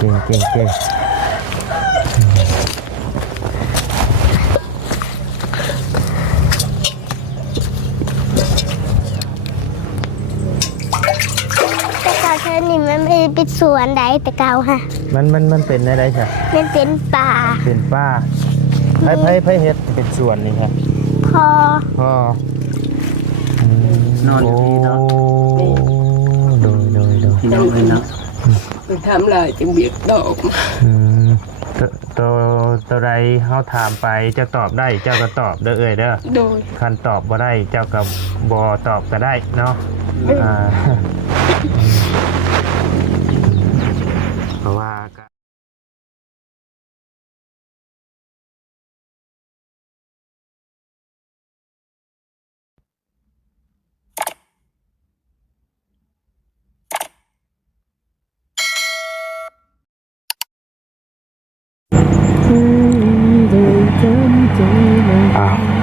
เก่งแต่เก่าเธอนี่มันไม่เป็นสวนใดแต่เก่าค่ะมันเป็นอะไรใช่มันเป็นป่าเป็นป้าไผเฮ็ดเป็นสวนนี่ครับพ่นอนอยู่นี่เนาะโดยพี่น้องเลยเนาะไปทำลายจังเบียดดอกตัวใดเขาถามไปเจ้าตอบได้เจ้าก็ตอบเด้อเด้อโดยคันตอบบ่ได้เจ้าก็บ่ตอบก็ได้เนาะเพราะว่า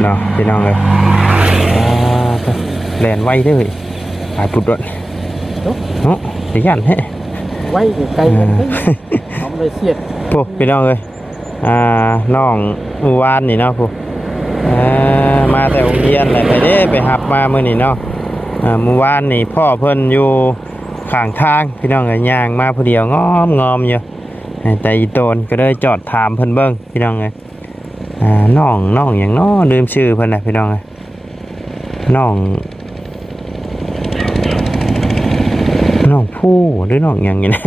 เนาะพี่น้องเลยแลนไว้ด้วยหายปุดด้วยเนาะเสียยันแฮะไว้ไกลกันเอาไปเสียดพวกพี่น้องเลยน้องมือวานนี่เนาะพวกมาแต่โรงเรียนอะไรไปเด้ไปหับมาเมื่อนี่เนาะมือวานนี่พ่อเพิ่นอยู่ข้างทางพี่น้องเลยย่างมาผู้เดียวงอมอยู่แต่อีโตนก็เลยจอดถามเพิ่นเบิ้งพี่น้องเลยน้องอย่างน้อลืมชื่อเพิ่นนะพี่น้องน้องผู้หรือน้องอย่างนี้นะ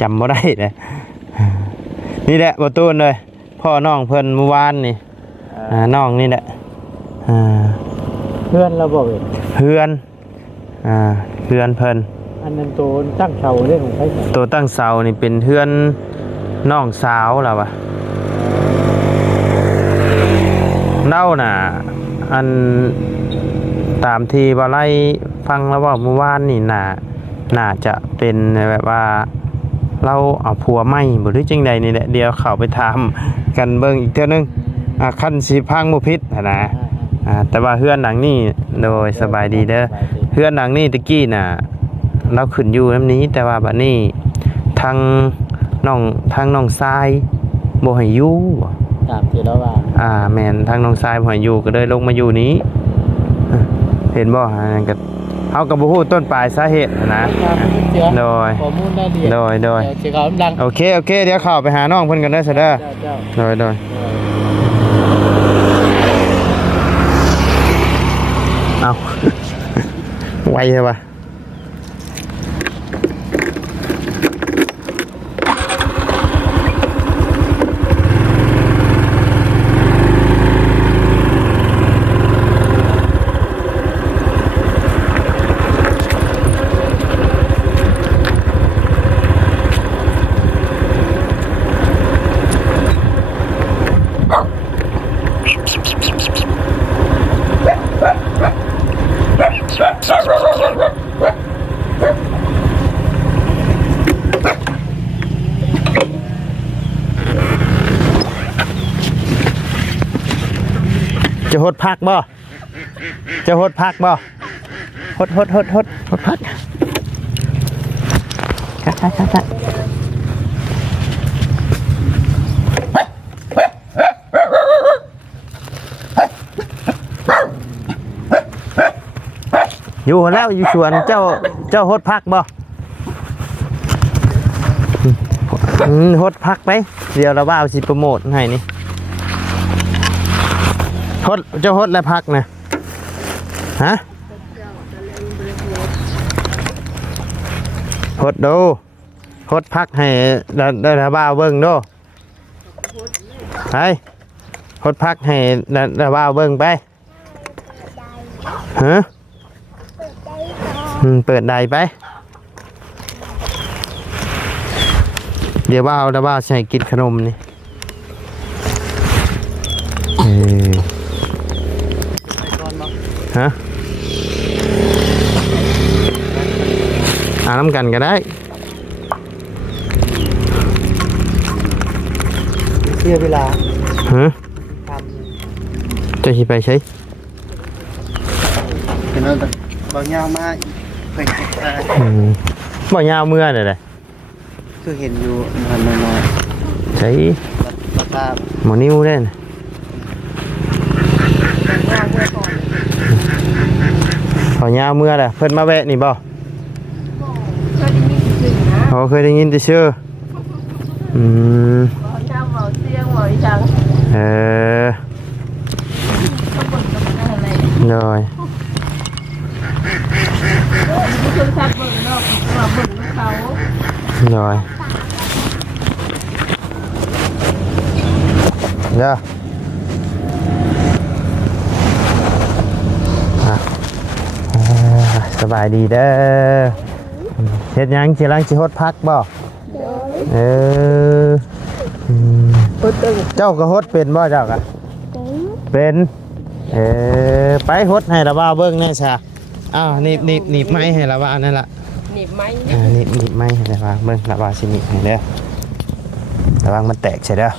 จำไม่ได้เลยนี่แหละประตูเลยพ่อน้องเพิ่นเมื่อวานนี่น้องนี่แหละเพื่อนเราบอกเพื่อนเพิ่นอันนั้นตัวตั้งเสาเรื่องของใครตัวตั้งเสานี่เป็นเพื่อนน้องสาวเราอะเล่าน่ะอันตามที่บ่าไล่ฟังแล้วว่าเมื่อวานนี่น่าจะเป็นแบบว่าเราเอาผัวไม่บ่หรือจังใดนี่แหละเดี๋ยวเข้าไปถามกันเบิ่งอีกเท่านึงคันสิพังบ่ผิดนะแต่ว่าเฮือนหลังนี้โดยสบายดีเด้อเฮือนหลังนี้ตะกี้น่ะเราขึ้นอยู่นำนี้แต่ว่าบัดนี้ทางน้องทรายบ่ให้อยู่ตามที่เราว่าแม่นทางน้องทรายบ่ให้อยู่ก็เลยลงมาอยู่นี้เห็นบ่นั่นก็เฮาก็บ่ฮู้ต้นปลายสาเหตุนะโดยข้อมูลได้ดีโดยสิเขาดังโอเคเดี๋ยวเข้าไปหาน้องเพิ่นกันเด้อซะเด้อโดยเอาไวใช่ป่ะจะหดพักบ่หดพักอยู่แล้วอยู่สวนเจ้าหดพักบ่หดพักไปเดี๋ยวเราว่าเอาสิโปรโมทให้นี่เจ้าฮดและพักนะฮะฮดดูฮดพักให้ได้ระบ้าเบิ้งดูไปฮดพักให้ระบ้าเบิ้งไปฮะเปิดใดไปเดี๋ยวระบ้าใส่กินขนมนี่ฮะน้ำกันก็ได้เสียเวลาจะไปใช้เป็นอะไรบ่ยาวมากเป็นบ่ยาวเมื่อเลย คือเห็นอยู่มันน้อย ใช้ ๆราคา หมอนิ้วเล่นขอยาวเมื่อแหละเพิ่นมาแวะนี่บ่ เคยได้ยินจริงนะ เขาเคยได้ยินแต่ชื่ออืม เขาเจ้าเมาเสียงเมาอีจัง เออ เขาบ่นกับอะไร เลย ผู้ชมชักเบิ่งเนาะว่าเบิ่งเขา เลยเด้ออ่ะสบายดีเด้อเฮ็ดหยังสิลังสิฮดพักบ่เอออืมเจ้าก็ฮดเป็นบ่เจ้าก็เป็นไปฮดให้ละว่าเบิ่งแน่ซะอ้าวหนีบไม้ให้ละว่านั่นล่ะ หนีบไหม หนีบไม้ให้ละว่าเบิ่งละว่าสิหนีบให้เด้อระวังมันแตกใช่เด้อ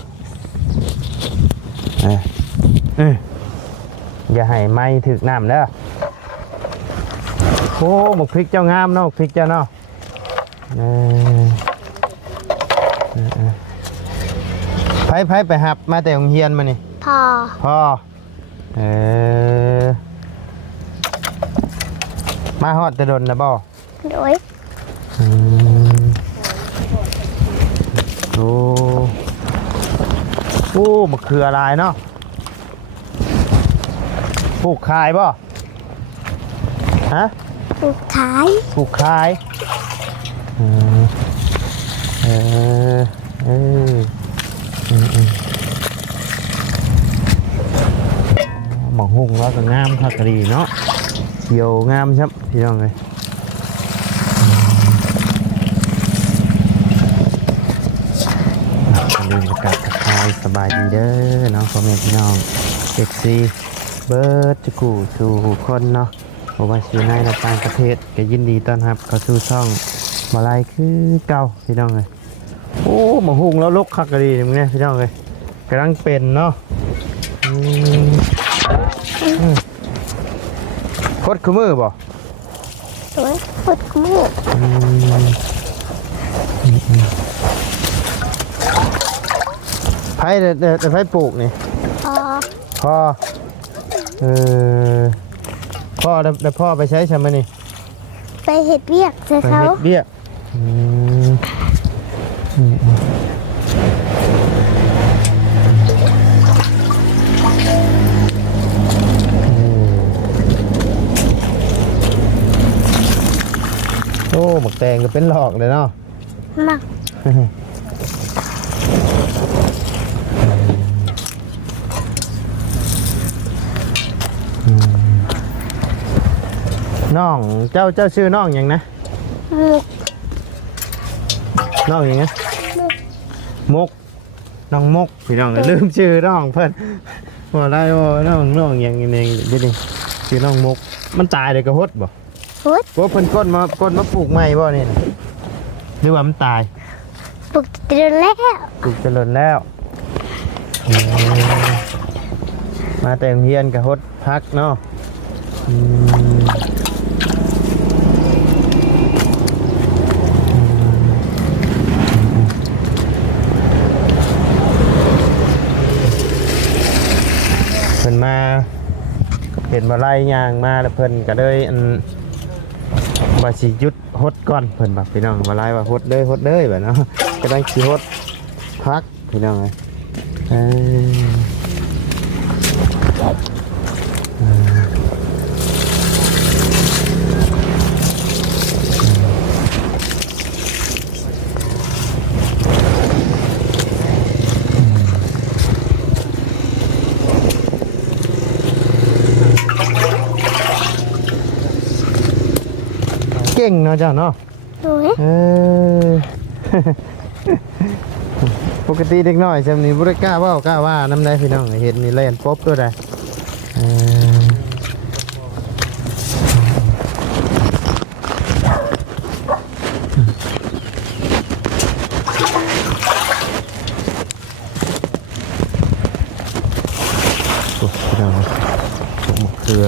อย่าให้ไม้ถึกน้ำเด้อโอ้หมกพริกเจ้างามเนาะพริกเจ้าเนาะไผไปหับมาแต่โรงเรียนมานี่ พอ พ่อมาฮอดแต่ดนนะบ่ โดย โอ้มะเขือลายเนาะปลูกขายบ่ฮะ ปลูกขาย ปลูกขายหมองหุ่งแล้วก็งามคักดีเนาะเขียวงามครับพี่น้องเลยลืมประกาศทักทายสบายดีเด้อเนาะพ่อแม่พี่น้องเอ็กซีเบิร์ดจุกูสู่คนเนาะบอกว่าอยู่ในและต่างประเทศก็ยินดีต้อนรับเข้าสู่ช่องมาลายคือเก่าพี่น้องเลยโอ้หมองหุ่งแล้วลกคักดีมึงเนี่ยพี่น้องเลยกำลังเป็นเนาะโคตรคือมือบ่ โดยพุดมือ ไผ่แต่ไผ่ปลูกนี่ พอ พ่อพ่อแล้วพ่อไปใช้ใช่ไหมนี่ ไปเห็ดเวียกเจอ ไป เขา เฮ็ดเบี้ยโอ้หมกแตงก็เป็นหลอกเลยเนาะ มัก น้องเจ้าชื่อน้องหยังนะ มุก น้องหยังนะมกน้องมกพี่น้องลืมชื่อน้องเพิ่นบ่ได้ว่าน้องหยังนี่ดิชื่อน้องมกมันตายเลยก็ฮดบ่ พุด ว่าเพิ่นก้นมาปลูกใหม่บ่นี่นะหรือว่ามันตาย ปลูกเดือนแล้ว ปลูกเจริญแล้วมาแต่โรงเรียนกับฮดพักเนาะเพิ่นมาเห็นว่าไล่ยางมาแล้วเพิ่นก็เลยว่าสิหยุดฮดก่อนเพิ่นบอกพี่น้องว่าไล่ว่าฮดเลยแบบเนาะก็ต้องสิฮดพักพี่น้องเลยเก่งเนาะเจ้าเนาะ โดย ปกติเด็กน้อยจำนี้บุรกล้าว่าน้ำได้พี่น้องเห็นนี่เล่นป๊บตัวใดโอ้พี่น้องหมกเกลือ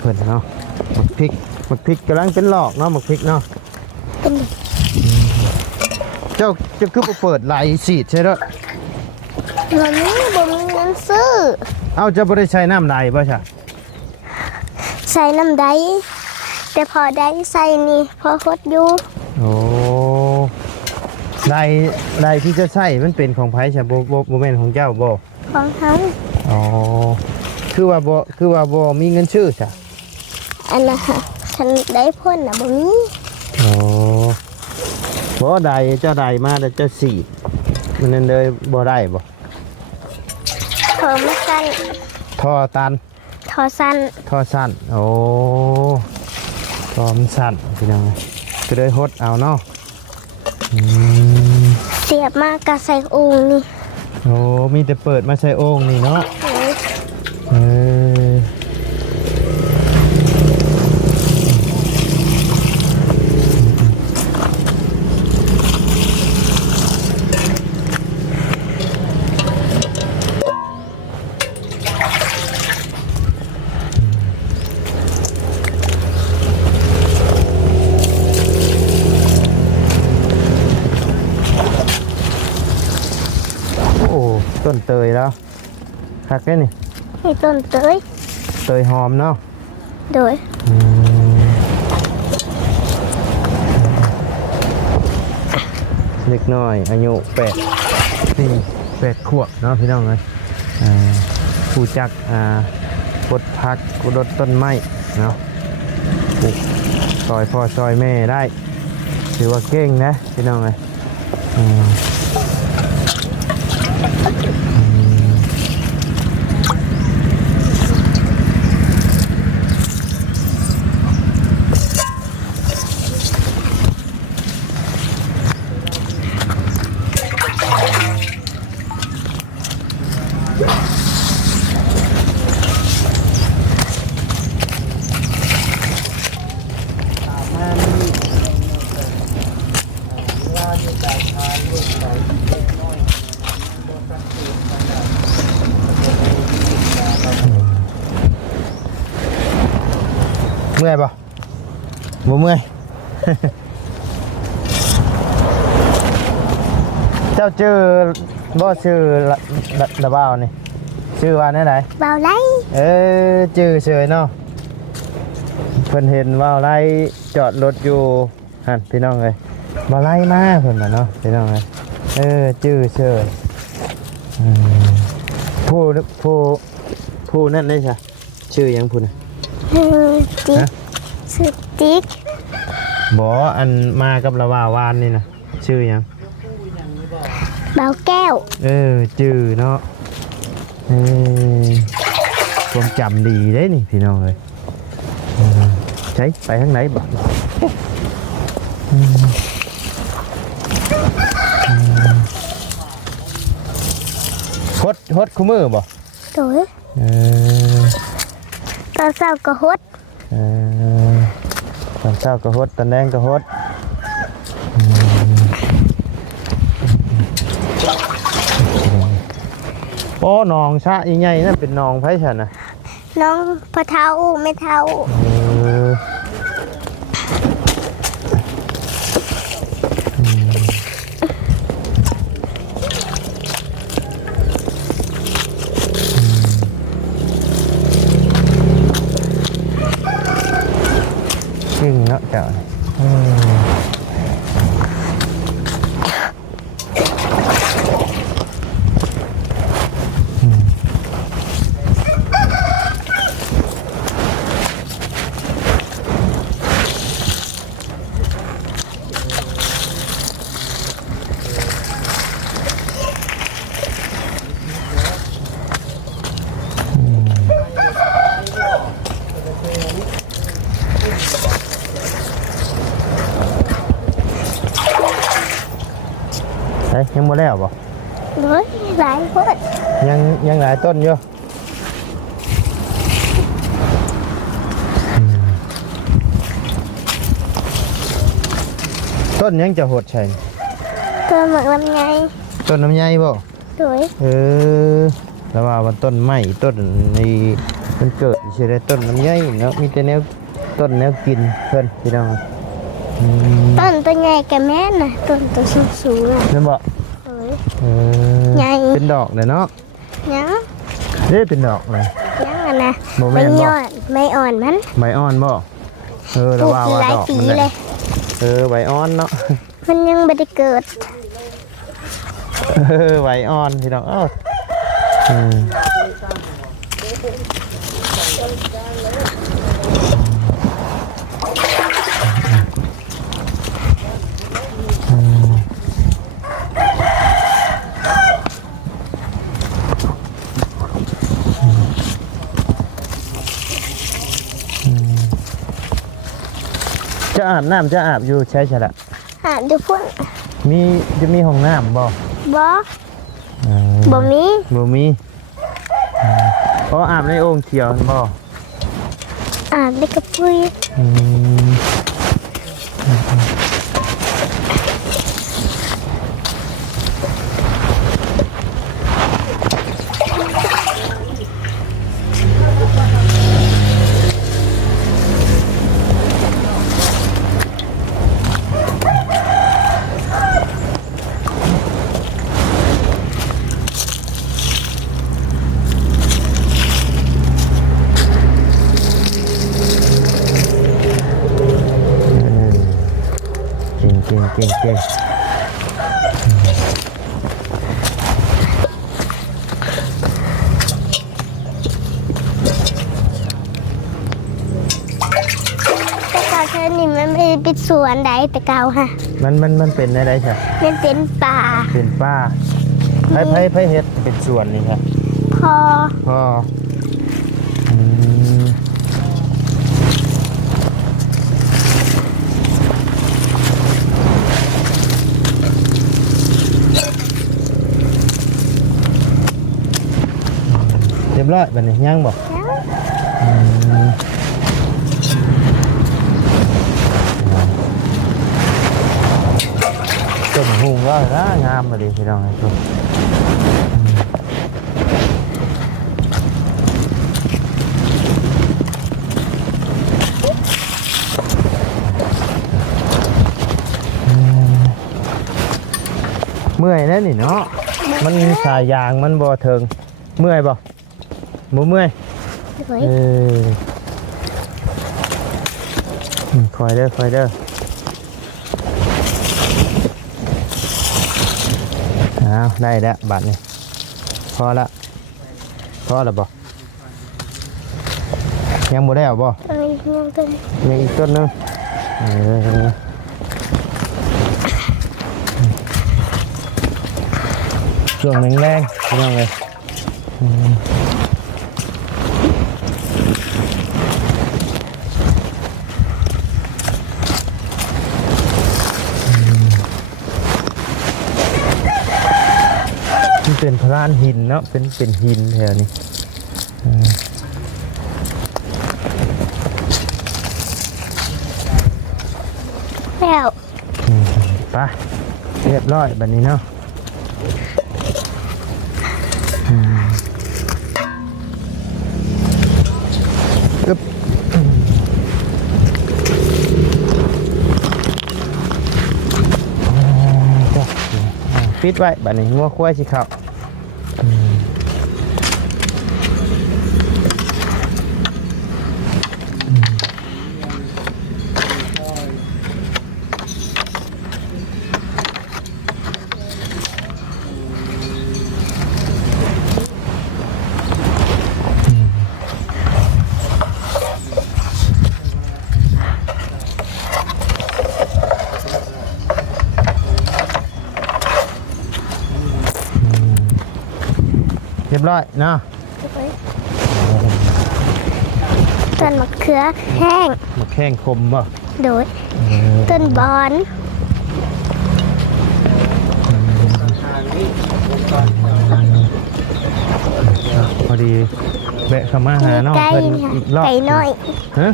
เพื่อนเนาะหมกพริก หมักพริกกำลังเป็นหลอกเนาะหมักพริกเนาะ เป็น เจ้าคือบ่เปิดไหลสีดใช่เด้อ วันนี้บ่มีเงินซื้อ เอาจะบ่ได้ใช้น้ำไหลบ่ใช่ ใส่น้ำใดแต่พอได้ใส่นี่พอฮดอยู่ โอ้ไหลที่จะใช้มันเป็นของไผใช่บ่แม่นของเจ้าบ่ ของเขา อ๋อคือว่าบ่มีเงินชื่อใช่ อันน่ะฉันได้พ่นน่ะบ่มี โอ้บ่ได้เจ้าได้มาแต่เจ้าสีดมันนั่นเลยบ่ได้บ่ ขอมาสั้น ท่อตัน ทอสั้น ท่อสั้นโอ้ท่อมันสั้นพี่น้องก็เลยหดเอาเนาะอืม เสียบมากกะใส่โอ่งนี่ โอ้มีแต่เปิดมาใส่โอ่งนี่เนาะ โอ้ย เออโอ้ต้นเตยแล้วคักแค่นี่ ให้ต้นเตย เตยหอมเนาะ โดย เล็กน้อยอายุ8 ขวบเนาะพี่น้องเลยผู้จักปลดพักรดต้นไม้เนาะปลูกซอยพ่อซอยแม่ได้ถือว่าเก่งนะพี่น้องเลยเมื่อยปะบ่เมื่อย เจ้าชื่อบ่ชื่อระบ่าวนี่ชื่อว่าแน่ไหน เบาไล่ ชื่อเฉยเนาะเพิ่นเห็นว่าวไล่จอดรถอยู่หั่นพี่น้องเอ้ยบ่ไล่มาเพิ่นน่ะเนาะพี่น้องเอ้ยชื่อเฉยผู้นั่นได้ใช่ชื่อหยังผู้น่ะ ติ๊กสุดติ๊ก บ่อันมากับระว่าวานนี่น่ะชื่อหยัง เบาแก้ว ชื่อเนาะความจำดีเด้นี่พี่น้องเอ้ยใช่ไปทางไหนบ่ฮดคู่มือบ่ โดยตอนเช้าก็ฮด ตอนเช้าก็ฮดตอนแดงก็ฮดโอ้หนองชะใหญ่ๆนั่นเป็นหนองไผฉันน่ะ น้องพอเท้าไม่เท้า จริงเนาะเจ้ายังบ่แล้วบ่ โดยหลายคน ยังหลายต้นอยู่ต้นยังจะหดใช่ ตัวหมักลำไย ต้นน้ำไยบ่ โดย แล้วว่าต้นไม้ต้นในมันเกิดใช่ได้ต้นน้ำไยเนาะมีแต่แนว ต้นเนื้อกินเพิ่นพี่น้องอืม ต้นตัวใหญ่กับแม่น่ะต้นตัวสูงๆอ่ะ นั่นบ่ เอ้ย เออ ใหญ่ เป็นดอกเลยเนาะ ยัง เด้เป็นดอกเลย ยังอ่ะนะ บ่แม่ ไม่ นบ่ ยอดไม่อ่อนมัน ใบอ่อนบ่เออ ป แล้ว ลูก ว่า กี่ ว่า หลาย ดอก ปี มัน เล แหละ ย เออใบอ่อนเนาะ มันยังไม่ได้เกิด เออใบอ่อนพี่น้องเอออืมจะอาบน้ำจะอาบอยู่ใช่ใช่ละ หาดูพุ่น มีจะมีห้องน้ำบ่ บ่ อืม บ่มี บ่มีเพราะอาบในโอ่งเขียวบ่ อาบได้กับปุ้ย อืมเก่งเก่งเก่งเก่งแต่เก่าเธอนี่มันไม่ได้เป็นสวนใดแต่เก่าค่ะ มันเป็นอะไรใช่ มันเป็นป่า เป็นป้าไผเฮ็ดเป็นสวนนี่ครับ พอ พ่ออืมเรียบร้อยบัดนี้ย่างบ่ แล้ว อืมต้นหูว่าน่างามมาดิพี่น้องไอ้ทุกเมื่อยนะนี่เนาะมันสายยางมันบ่เทิงเมื่อยบ่บ่เมื่อย สวย เออคอยเด้อคอยเด้อเอาได้แล้วบัตรนี่พอละพอแล้วบ่ยังบ่ได้เอาบ่ เอ้ยยังต้น ยังอีกต้นหนึงเออช่วงแรงๆพี่น้องเลยอืมมันเป็นพลานหินเนาะเป็นหินแถวนี้อืม แล้ว ไปเรียบร้อยแบบนี้เนาะอืมอึ๊บจ้ะปิดไว้แบบนี้งัวควายสิเขาเรียบร้อยเนาะ ต้นมะเขือแห้ง มาแข้งคมบ่ โดยต้นบอน พอดีแวะเข้ามาหาน้อง ไก่ เพิ่น ค่ะ อีกรอบ ไก่น้อย ฮะ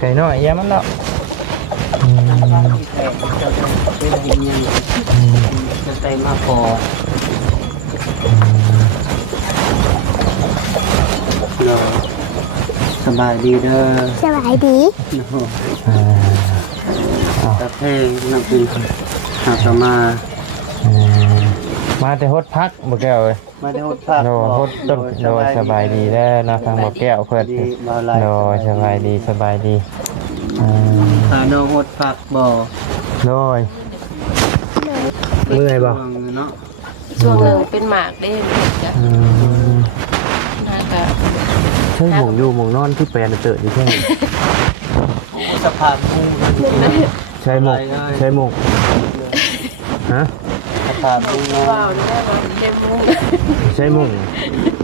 ไก่น้อยแย่มันเนาะอืม เป็นหินยังจะไปมาพอเนาะ สบายดีเด้อ สบายดี ตะเพลงน้ำปิงหากมา มาแต่ฮดพักบ่แก้วเอ้ย มาได้ฮดผัก โดฮดต้นโดยสบายดีแล้วนะทางบ่แก้วเพิ่นโดยสบายดีสบายดีพาน้องฮดผักบ่ โดยเมื่อยบ่ เนาะ ช่วงหนึงเป็นหมากได้จ้ะน่าจะ ใช่หมองอยู่หมองนอนที่แปลนเตอะอยู่ใช่ไหม สะพานพุ่ง ใช่หมกใช่หมกฮะ สะพานพุ่ง ว้าวนี่ได้บ่เต็มมุ้ง ใช่มุ่ง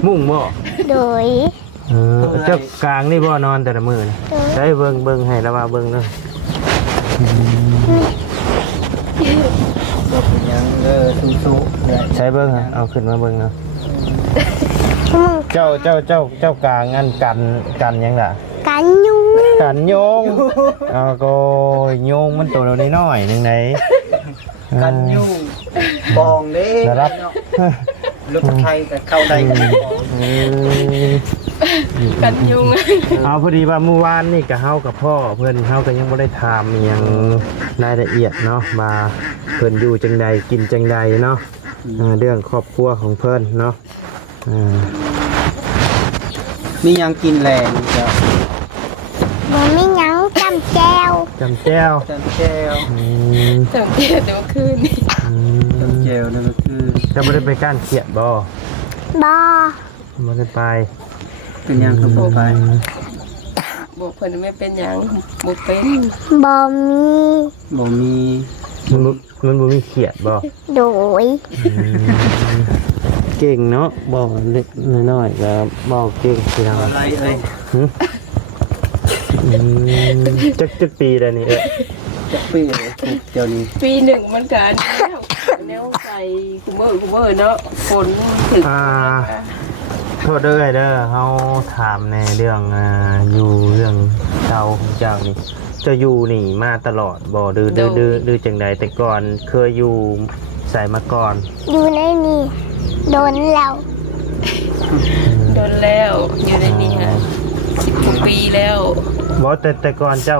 มุ่งบ่ โดย เจ้ากลางนี่บ่นอนแต่ละมือนี่ใช้เบิ่งให้ระว่าเบิ่งเด้อ ยังสู้ๆ ใช้เบิ่งฮะเอาขึ้นมาเบิ่งเนาะเจ้ากลางงั้นกันยังล่ะ กันยู กันโยงเอาก็โยงมันตัวน้อยๆนึงไหน กันยุ่งบองเด้ นะครับ ลูกไทยแต่เข้าได้กันบอง กันยุง เอาพอดีว่าเมื่อวานนี่กับเฮากับพ่อเพื่อนเฮาก็ยังไม่ได้ถามอิหยังรายละเอียดเนาะมาเพิ่นอยู่จังใดกินจังใดเนาะเรื่องครอบครัวของเพิ่นเนาะ มียังกินแรงจ้ะ บ่มีหยังจำแจว จำแจ้ว จำแก้ว สังเกตดูคืนนี้ จำแก้วนั่นก็คือ จะไม่ได้ไปก้านเขียดบ่ บ่ ไม่ได้ไป เป็นยังคือบ่ไป บอกเพิ่นไม่เป็นหยังบ่เป็น บ่มี บ่มี มันบ่มีเขียดบ่ โดย เก่งเนาะบ่เล็กน้อยๆก็บ่เก่งสินะ อะไรเอ้ย จักปีแล้วนี่เอ้ย จะเปรี้ยวเดี๋ยวนี้ ปีหนึ่งมันก็แนวใส่คุเมอร์เนาะฝนถึง โทษเด้อเด้อเฮาถามในเรื่องอยู่เรื่องเจ้าของเจ้านี่เจะอยู่นี่มาตลอดบ่ดื้อจังใดแต่ก่อนเคยอยู่ใส่มาก่อน อยู่ในนี่โดนแล้ว โดนแล้วอยู่ในนี้ฮะ10 กว่าปีแล้ว บ่แต่ก่อนเจ้า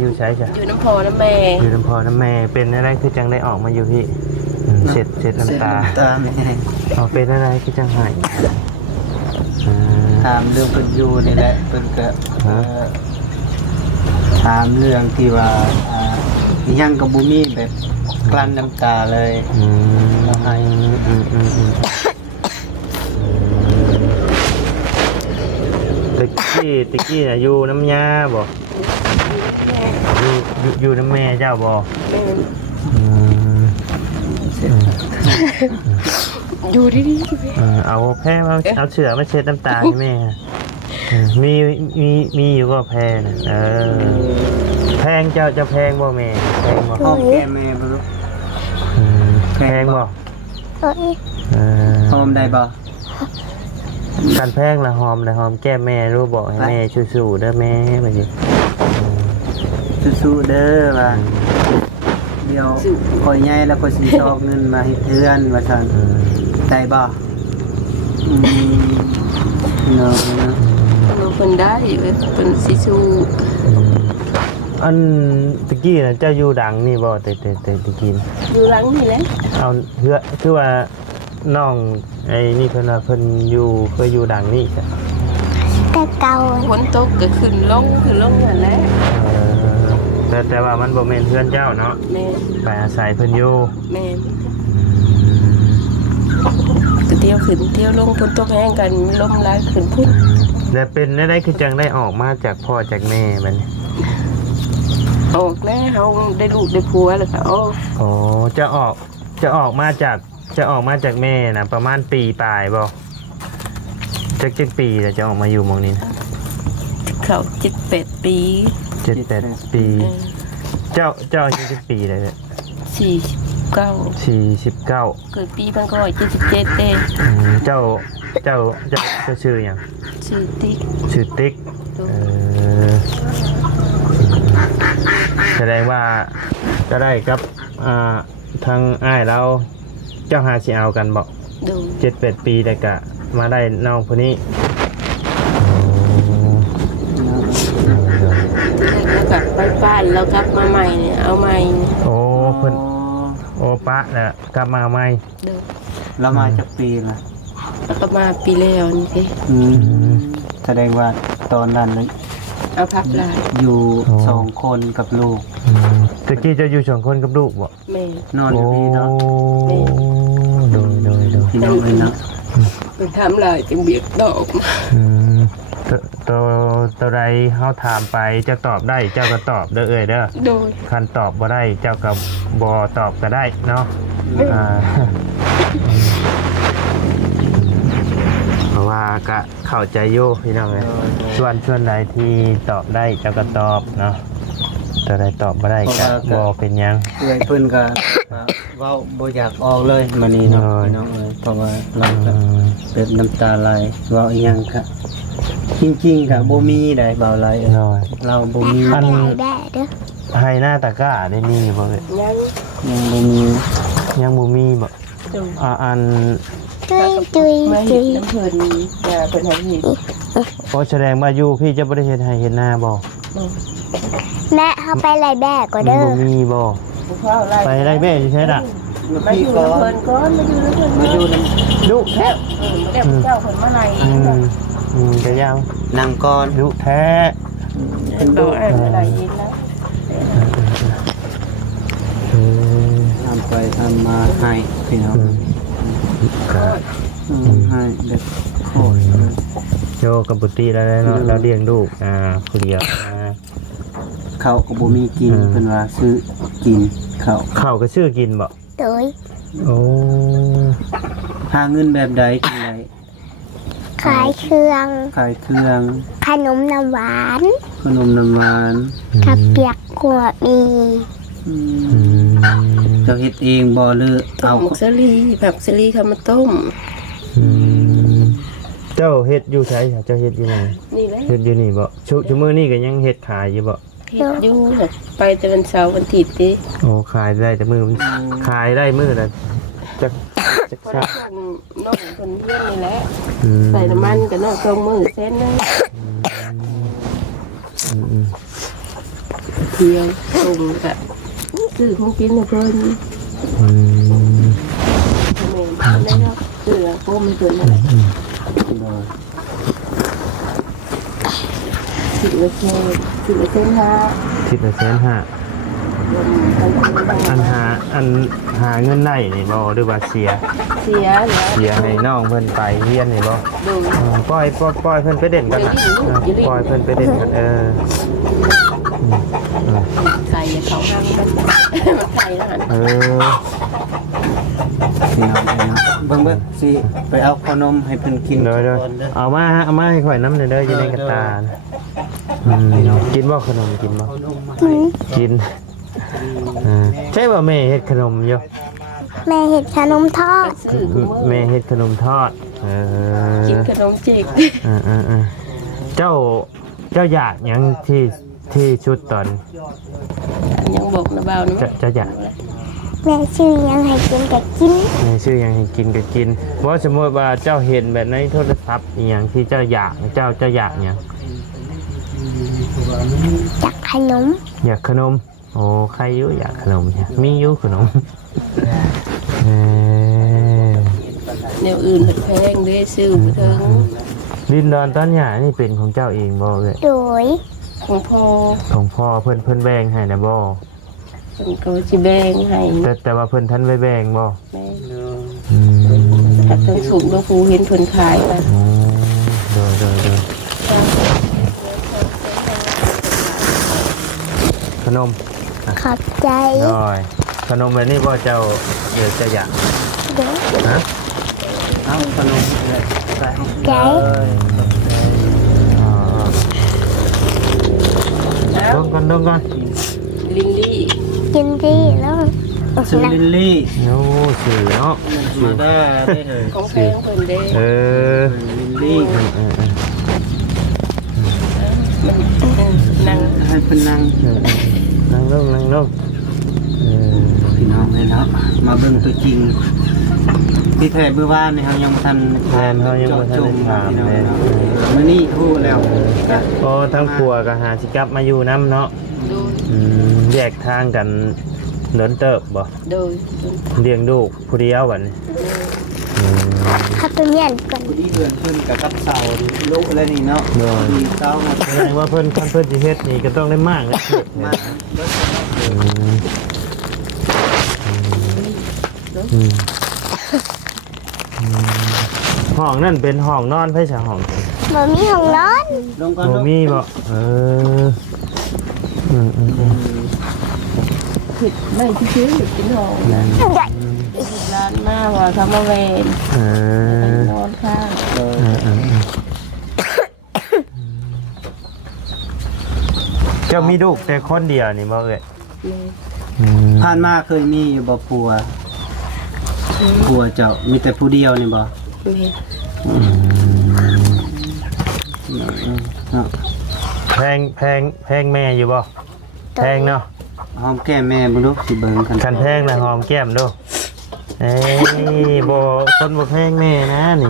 อยู่ใช้จ้ะ อยู่น้ำพอน้ำแม่ อยู่น้ำพอน้ำแม่เป็นอะไรคือจังได้ออกมาอยู่พี่เสร็จน้ำตา ตาไม่ให้ อ๋อเป็นอะไรคือจังหาย ถามเรื่องเพิ่นอยู่นี่แหละเพิ่นก็ถามเรื่องที่ว่ายังกับบ่มีแบบกลั้นน้ำตาเลยให้ ตะกี้น่ะอยู่น้ำยาบ่อยู่น้ำแม่เจ้าบ่ อยู่ดี เอาแพ้มาเอาเสือมาเช็ดน้ำตาให้แม่มีอยู่ก็แพ้นะแพงเจ้าแพงบ่แม่แพงบ่ พ่อแก้แม่บ่รู้ แพงบ่ โอ้ย หอมได้บ่ การแพงละหอมแก้แม่รู้บอกให้แม่สู้ๆเด้อแม่บัดนี้ สู้ๆเด้อว่าเดี๋ยวคอยใหญ่แล้วก็สิชอบเงินมาให้เพื่อนว่าซั่นได้บ่เนาะ ๆเพิ่นได้เพิ่นสิสู้ อันตะกี้น่ะเจ้าอยู่ดังนี่บ่แต่ตะกี้ อยู่หลังนี่แหละ เอาเพื่อคือว่าน้องไอ้นี่เพิ่นว่าเพิ่นอยู่เคยอยู่ดังนี่จ้ะ แต่เก่า ฝนตกก็ขึ้นลงนั่นแหละ แต่ว่ามันบ่แม่นเพื่อนเจ้าเนาะ แม่ ไปอาศัยเพิ่นอยู่ แม่ก็เที่ยวขึ้นเที่ยวลงฝนตกแห้งกันลมร้ายขึ้นพุ่น แต่เป็นได้คือจังได้ออกมาจากพ่อจากแม่บัดนี้ ออกแล้วเฮาได้ลูกได้ผัวแล้วก็ออก อ๋อจะออกมาจากแม่น่ะประมาณปีปลายบ่จักปีแล้วจะออกมาอยู่หม้องนี้นะ เขา7-8 ปี 7-8 ปี เจ้าอายุกี่ปีเลยเนี่ย 49 49 เกิดปี1977เด้ เจ้าชื่อหยัง ชื่อติ๊ก ชื่อติ๊กแสดงว่าก็ได้กับทางอ้ายเราเจ้าหาสิเอากันบอก ดู 7-8 ปีแต่กะมาได้น้องคนนี้ านเรากลับมาใหม่เนี่ยเอาใหม่ โอ้เพิ่นโอปะน่ะกลับมาใหม่ เด้อ เรามาจากปีละ แล้วก็มาปีแล้วนี่สิ แสดงว่าตอนนั้น เอาพักหลาย อยู่2คนกับลูก ตะกี้เจะอยู่2คนกับลูกบ่ แม่ นอนอยู่นี่เนาะ โอ้โดย พี่น้องเอ้ยเนาะ เป็นทำลายจังเบียกดอกมา อืมตัวใดเฮาถามไปเจะตอบได้เจ้าก็ตอบเด้อเอ้ยเด้อ โดย คันตอบบ่ได้เจ้าก็บ่ตอบก็ได้เนาะอ่าเพราะว่าก็เข้าใจอยู่พี่น้องเอ้ยส่วนใดที่ตอบได้เจ้าก็ตอบเนาะตัวใดตอบบ่ได้ก็บ่เป็นหยัง เอ้ยเพิ่นก็เว้าบ่อยากออกเลยมื้อนี้เนาะพี่น้องเอ้ยเพราะว่าเราก็เปิดน้ำตาไหลเว้าอีหยังก็จริงๆก็บ่มีได้เบาไหลเอ้ย น้อย เราบ่มี เอาไปให้แม่เด้อ ให้หน้าตะกร้าได้มีบ่เอ้ย ยัง ยังบ่มี ยังบ่มีบ่ โดย อัน จุยจุย ไม่ จุ เห็น ย น้ำเพลินอย่าเป็นให้เห็น โอ้แสดงว่าอยู่พี่จะบ่ได้เฮ็ดให้เฮ็ดหน้าบ่ แม่เขาไปไล่แม่ก็ มัน เด้อ บ่มีบ่ พ่ออะไร ไปไล่แม่อยู่ใช่ล่ะ มาอยู่น้ำเพลินก่อนมาอยู่น้ำเพลิน มาอยู่นำ ดุแท้ มาเรียกเจ้าคนมาไหน จะยัง นั่งก่อน ดุแท้ เป็นตัวอ่านอะไรยินแล้ว ทำไปทำมาให้พี่น้องให้เด็กโคตร โยกับบุตรีแล้วเนาะเราเลี้ยงลูกผู้เดียว เขาก็บ่มีกินเพิ่นว่าซื้อกินเขา ข้าวก็ชื่อกินบ่ โดย โอ้ หาเงินแบบใดจังได ขายเครื่อง ขายเครื่อง ขนมน้ำหวาน ขนมน้ำหวาน กับเปียกขวดมี เจ้าเฮ็ดเองบ่หรือ ต้ เอา มสลีแบบสลีเขามาต้ม เจ้าเฮ็ดอยู่ไสเจ้าเฮ็ดอยู่ไหน นี่แหละ เฮ็ดอยู่นี่บ่ชั่วมื้อนี้ก็ยังเฮ็ดขายอยู่บ่ เฮ็ดอยู่เนี่ยไปแต่วันเสาร์วันอาทิตย์ดิ โอ้ขายได้แต่มื้อขายได้มื้อละจัก พอได้ส่งน้องคนเพื่อนนี่แหละ อืม ใส่น้ำมันกับน้องตรงมือเส้นนึง อืม เที่ยวส่งกับซื้อของกินนะเพิ่น อืม ทำเองทำได้แล้วเสือโก้ไม่เกินอะไรสิบละเส้นห้า 10% อันหาเงินได้นี่บ่หรือว่าเสีย เสียแล้ว เสียให้น้องเพิ่นไปเรียนนี่บ่ ดู ปล่อยเพิ่นไปเด่นกันนะปล่อยเพิ่นไปเด่นกันไก่เขาห้างมันไก่ละหัน พี่น้องเบิ่งสิไปเอาขนมให้เพิ่นกิน เด้อ ก่อนเด้อ เอามาให้ข่อยน้ำหน่อยเด้ออยู่ในกระตากินบ่ขนมกินบ่ ขนมมา กินใช่บ่แม่เฮ็ดขนมอยู่ แม่เห็ดขนมทอด ซื้อกูมือ แม่เฮ็ดขนมทอดกินขนมจีบ เจ้าอยากหยังที่ชุดตอน ยังบอกนะเบานะ เจ้าอยาก แม่ชื่อยังให้กินกับกิน ชื่อหยังให้กินก็กินว่าสมมติว่าเจ้าเห็นแบบในโทรศัพท์อหย่างที่เจ้าอยากเจ้าอยากหยัง จากขนม อยากขนมโอ้ใครอยู่อยากขนมเนี่ยมีอยู่ขนม แนวอื่นแพงด้วยซื้อมาเถิง ดินดอนต้นหญ้านี่เป็นของเจ้าเองบ่เอ้ย โดย ของพ่อ ของพ่อเพิ่นแบ่งให้นะบ่ เป็นก็จิแบงให้ แต่ว่าเพิ่นท่านไว้แบ่งบ่ แม่ อืม ถ้าทั้งสูงต้องฟูเห็นเพิ่นขายมา อ๋อโดยขนม ขอบใจ น้อยขนมแบบนี้บ่เจ้าจะอยาก โดย ฮะ เอาขนมเลยใส่ ใจ ดมกัน ลินลี่ กินดีแล้ว ซื้อลิลลี่ โอ้สื่อเนาะ มาได้เลย ของแพงเพิ่นเด้ เออ ลิลลี่ มันนั่ง ให้เพิ่นนั่ง นั่งลง พี่น้องเลยเนาะมาเบิ่งตัวจริงที่แท้เมื่อวานนี่เฮายังบ่ทัน แทนเขายังบ่ทันได้ถามเลย มื้อนี้ฮู้แล้ว โอ้ทั้งครัวก็หาสิกลับมาอยู่น้ำเนาะ โ โดย แยกทางกันเดินเติบบ่ โดย เลี้ยงลูกผู้เดียวบัดนี้ ถ้าเป็นเมียนกัน ผู้ที่เดือนขึ้นกับเสาลุแล้วนี่เนาะมีเสามา แสดงว่าเพิ่นคันเพิ่นสิเฮ็ดนี่ก็ต้องได้มากนะ มา ห้องนั่นเป็นห้องนอนไผซะห้อง บ่มีห้องนอน ลงก่อน บ่ ลูก มีบ่อืม ผิดไม่ชื่อกินหอมนะร้านมาว่าทำมาเวน นอนข้าง เจ้ามีลูกแต่คนเดียวนี่บ่เอ้ย ผ่านมาเคยมีอยู่บ่ผัวเจ้ามีแต่ผู้เดียวนี่บ่ แพงแม่อยู่บ่แพงเนาะ หอมแก้มแม่บ่ลูกสิเบิ่งกัน คันแพงนะหอมแก้มดูเอ้ยบ่คนบ่แพงแม่นะนี่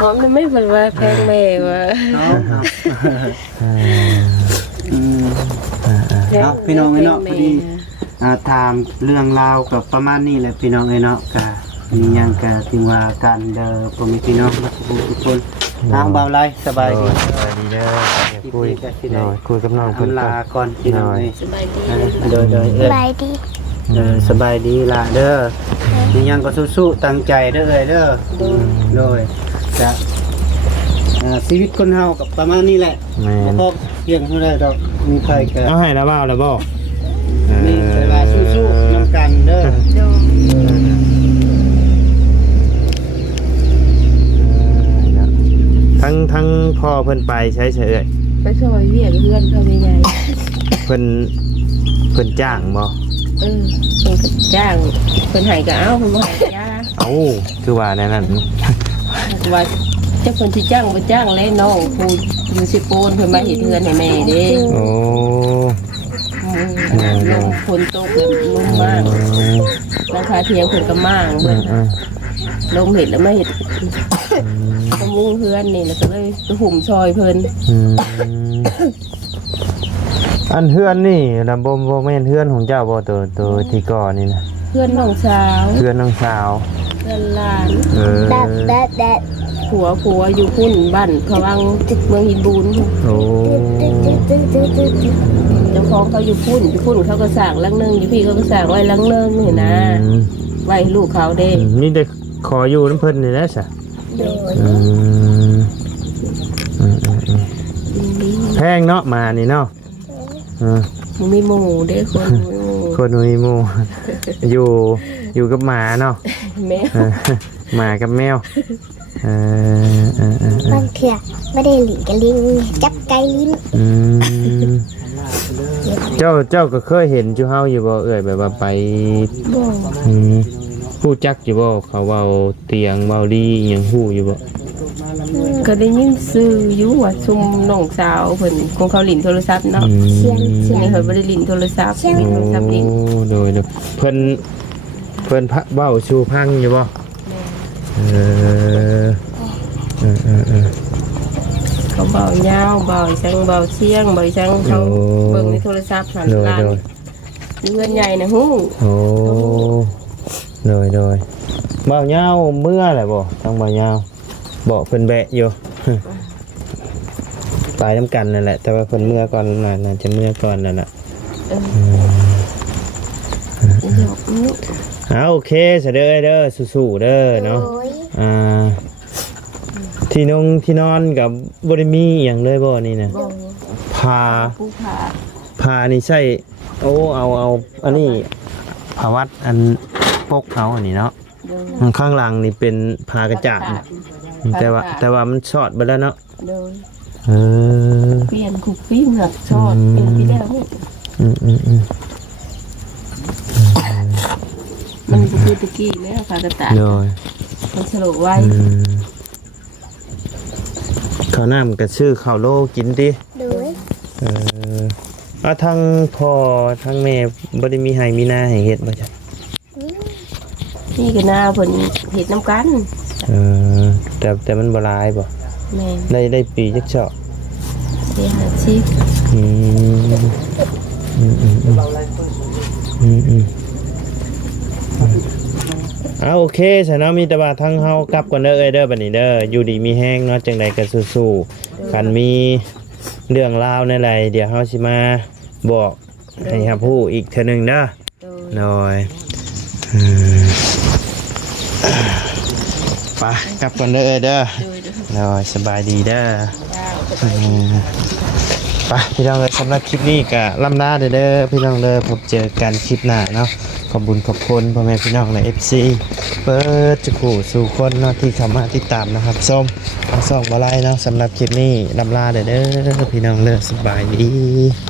หอมไม่เป็นว่าแพงแม่ว่า เนาะเนาะพี่น้องเนาะพอดีถามเรื่องราวกับประมาณนี้แหละพี่น้องเนาะก็มีหยังก็ถึงว่ากันเด้อพ่อแม่พี่น้องทุกคนทางเบาไรสบายดี สบายดีเด้อคุยกับน้องเพิ่น ลาก่อนพี่น้อง สบายดี โดย บายดี สบายดีล่ะเด้อมีหยังก็สู้ๆตั้งใจเด้อเด้อโดยจะชีวิตคนเฮากับประมาณนี้แหละ แม่ บ่พอเพียงเท่าไรดอกมีใครก็ เอาให้แล้วบ่าวแล้วบ่ มีแต่ว่าสู้ๆนำกันเด้อ ทั้งพ่อเพิ่นไปใช้เฉย ไปซอยเวียกเพื่อนเขาใหญ่ เพิ่นจ้างบ่ เพิ่นก็จ้างเพิ่นให้ก็เอาเพิ่นบ่ให้ยา เอ้าคือว่าแนวนั้น ว่าเจ้าคนที่จ้างบ่จ้างแล้วน้องผู้อยู่สิโปนเพิ่นมาเฮ็ดเฮือนให้แม่เด้ โอ้ ลมฝนตกแบบลมมากราคาเทียงเพิ่นก็มากเบิ่นลมเห็ดแล้วไม่เห็ดก็มุ่งเฮือนนี่แล้วก็เลยไปหุ่มซอยเพิ่น อันเฮือนนี่นะบ่แม่นเฮือนของเจ้าบ่ตัวที่ก่อนี่นะ เพื่อนน้องสาว เฮือนน้องสาว เพื่อนหลาน แดด ผัวอยู่พุ่นบ้านพะวังเมืองหินบูน โอ้ เจ้าของเขาอยู่พุ่นเขาก็สั่งลังนึงอยู่พี่เขาก็สั่งไว้ลังนึงนี่นะไว้ให้ลูกเขาเด้ นี่ได้ขออยู่น้ำเพิ่นนี่นะซะ โดย แพงเนาะมานี่เนาะ มันมีหมูเด้คนมีหมู คนมีหมู่ อยู่กับหมาเนาะ แม่ หมากับแมว บางเถื่อไม่ได้หลีกับลิงจับไก่ลิ้น เจ้าก็เคยเห็นจูเฮาอยู่บ่เอ่ยแบบว่าไป บ่ ผู้จักอยู่บ่เขาเว้าเตียงเว้าดีอิหยังฮู้อยู่บ่ ก็ได้ยินซื้ออยู่ว่าซุมน้องสาวเพิ่นคงเขาลิ้นโทรศัพท์เนาะ เชียน ซึ่งนี่เพิ่นบ่ได้ลิ้นโทรศัพท์ลิ้นโทรศัพท์ลิ้น โดยเพิ่นเว้าสู่พังอยู่บ่เขาเบายาวเบาจังเบาเชียงเบาจังเขาเบิ่งในโทรศัพท์ผ่านร้านเพื่อนใหญ่นะฮู้ โอ้โดยเบาเหย้าเมื่อแหละบ่ต้องเบาเหย้าบอกเพิ่นแบะอยู่ตายน้ำกันนั่นแหละแต่ว่าเพิ่นเมื่อก่อนน่าจะเมื่อก่อนนั่นน่ะโอเคเสยเด้อสู้ๆเด้อเนาะที่นอนกับบริมีอย่างเลยบ่นี่นะพานี่ใช่โอ้เอาอันนี้ผาวัดอันปกเขาอันนี้เนาะข้างหลังนี่เป็นพากระจาดแต่ว่ามันชอดไปแล้วเนาะเปลี่ยนคุกฟิล์มหักชอดเปลี่ยนที่แล้วมันคือตะกี้แล้วพากระจาดมันสโลไว้ข้าวหน้ามันก็ชื่อข้าวโลกินดิทั้งพ่อทั้งแม่บ่ได้มีให้มีหน้าให้เฮ็ดบ่จ้ะนี่ก็หน้าเพิ่นเฮ็ดน้ำกันแต่มันบ่หลายบ่แม่ได้ปีจักเชาะ 450 อืมอืมอืมอืมอืมอืมเอาโอเคฉันเนาะมีแต่ว่าทั้งเฮากลับก่อนเด้อเอ้ยเด้อบัดนี้เด้ออยู่ดีมีแห้งเนาะจังใดก็สู้ๆกันมีเรื่องราวในไรเดี๋ยวเฮาสิมาบอกให้ครับผู้อีกเทื่อหนึงเด้อ โดย โดยอืมไปกลับก่อนเด้อเอ้ยเด้อ โดย โดยสบายดีเด้อ จ้าสบายดี ไปพี่น้องเลยสำหรับคลิปนี้ก็ล่ำลาเด้อพี่น้องเลยพบเจอกันคลิปหน้าเนาะขอบคุญขอบคุณพ่อแม่พี่น้องใน FC เปิดจุกูสู่คนเนาะที่เข้ามาติดตามนะครับส้มทั้งสองบาไลเนาะสำหรับคลิปนี้ล่ำลาเด้อพี่น้องเลยสบายดี